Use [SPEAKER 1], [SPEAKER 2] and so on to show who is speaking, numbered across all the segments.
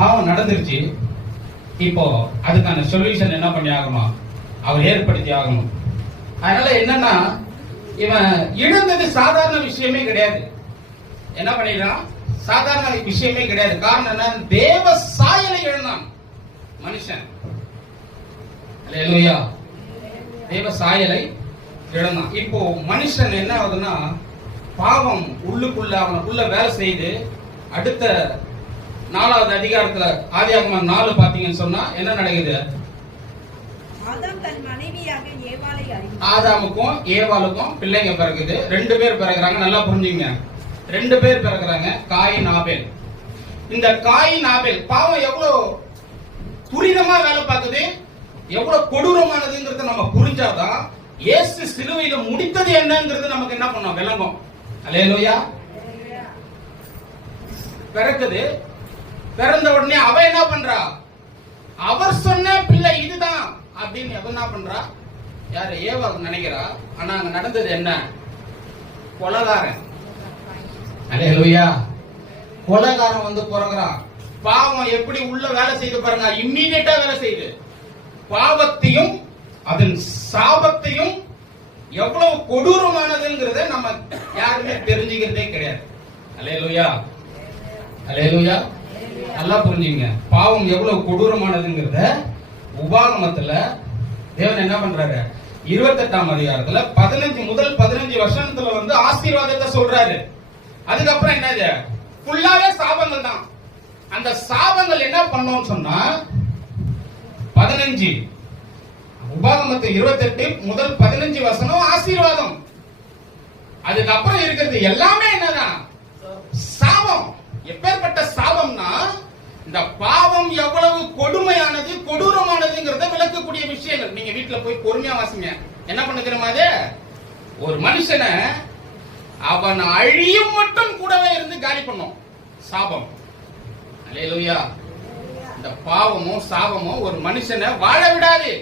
[SPEAKER 1] பாவம் நடந்துருச்சு. இப்போ அதுக்கான சொல்யூஷன் என்ன பண்ணி ஆகணும்? அவர் ஏற்படுத்தி ஆகணும். அதனால என்னன்னா இவன் இழந்தது சாதாரண விஷயமே கிடையாது. என்ன பண்ணிடுறான்? சாதாரண விஷயமே கிடையாது. காரணம் என்ன தேவ சாயலை இழந்தான் மனுஷன். தேவ சாயலை இழந்தான். இப்போ மனுஷன் என்ன ஆகுதுன்னா பாவம் உள்ளுக்குள்ள அவனுக்குள்ள வேலை செய்து அடுத்த நாலாவது அதிகாரத்துல ஆதியாகமம் நாலு பாத்தீங்கன்னு சொன்னா என்ன நடக்குது? ஆதாமுக்கும் ஏவாளுக்கும் பிள்ளைங்க பிறகுது ரெண்டு பேர் பிறகுறாங்க நல்லா புரிஞ்சுங்க. ரெண்டு பேர் பிறகுறாங்க காயின் ஆபேல். இந்த காயின் ஆபேல் பாவம் எவ்வளவு துரிதமா வேலை பார்க்குது எவ்வளவு கொடூரமானதுங்கிறத நம்ம புரிஞ்சாதான் இயேசு சிலுவையில முடித்தது என்னங்கிறது நமக்கு என்ன பண்ணோம்? விளங்கும். அல்லேலூயா. பிறக்குது பிறந்த உடனே அவ என்ன பண்றா? அவர் சொன்ன பிள்ளை இதுதான். அப்படின்னு எவன் என்ன பண்றா? யாரு? ஏவா நினைக்கிறா? ஆனா அங்க நடந்தது என்ன? கொலகாரன். அல்லேலூயா கொலகாரன் வந்து பிறகுறான் பாவம் எப்படி உள்ள வேலை செய்து பாருங்க. இம்மீடியட்டா வேலை செய்யுது பாவத்தையும் அதன் சாபத்தையும் எவ்வளவு கொடூரமானதுங்கிறத நம்ம யாருமே தெரிஞ்சுக்கிறதே கிடையாது. அல்லேலூயா அல்லேலூயா நல்லா புரிஞ்சுங்க பாவம் எவ்வளவு கொடூரமானதுங்கிறத உபாகமத்துல தேவன் என்ன பண்றாரு? இருபத்தெட்டாம் அதிகாரத்துல பதினஞ்சு முதல் பதினஞ்சு வருஷத்துல வந்து ஆசீர்வாதத்தை சொல்றாரு. அதுக்கப்புறம் என்னது? ஃபுல்லாவே சாபங்கள் தான். அந்த சாபங்கள் என்ன பண்ணோம்னு சொன்னா பதினஞ்சு. உபாகமத்து இருபத்தெட்டு முதல் பதினஞ்சு வசனம் ஆசீர்வாதம். அதுக்கப்புறம் இருக்கிறது எல்லாமே என்னதான்? சாபம். எப்பேற்பட்ட இந்த பாவம் எவ்வளவு கொடுமையானது கொடூரமானதுங்கிறத விளக்கக்கூடிய விஷயங்கள். நீங்க வீட்டுல போய் பொறுமையா வாசிங்க. என்ன பண்ண தெரியுமா ஒரு மனுஷனை அவன் அழியும் மட்டும் கூடவே இருந்து காலி பண்ணும். சாபம். அலையலுயா இந்த பாவமும் சாபமும் ஒரு மனுஷனை வாழ விடாது.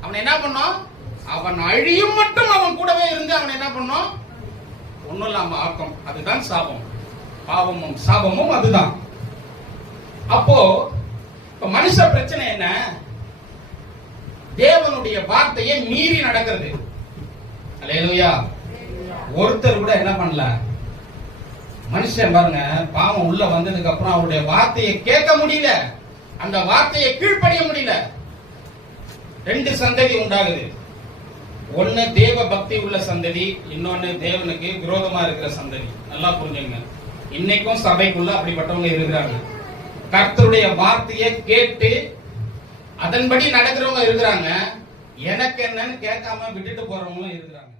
[SPEAKER 1] அவன் என்ன பண்ணும்? அவன் அழியும் மட்டும் அவன் கூடவே இருந்து அவன் என்ன பண்ணும்? ஒன்னும் இல்லாம ஆக்கம். அதுதான் சாபம். பாவமும் சாபமும் அதுதான். அப்போ மனுஷ பிரச்சனை என்ன? தேவனுடைய வார்த்தையை மீறி நடக்கிறது. அல்லேலூயா. ஒருத்தர் கூட என்ன பண்ணல? மனுஷன் பாருங்க பாவம் உள்ள வந்ததுக்கு அப்புறம் அவருடைய வார்த்தையை கேட்க முடியல. அந்த வார்த்தையை கீழ்ப்படிய முடியல. ரெண்டு சந்ததி உண்டாகுது. ஒன்னு தேவ பக்தி உள்ள சந்ததி இன்னொன்னு தேவனுக்கு விரோதமா இருக்கிற சந்ததி. நல்லா புரிஞ்சுங்க இன்னைக்கும் சபைக்குள்ள அப்படிப்பட்டவங்க இருக்கிறாங்க. கர்த்தருடைய வார்த்தையை கேட்டு அதன்படி நடக்கிறவங்க இருக்கிறாங்க. எனக்கு என்னன்னு கேட்காம விட்டுட்டு போறவங்களும் இருக்கிறாங்க.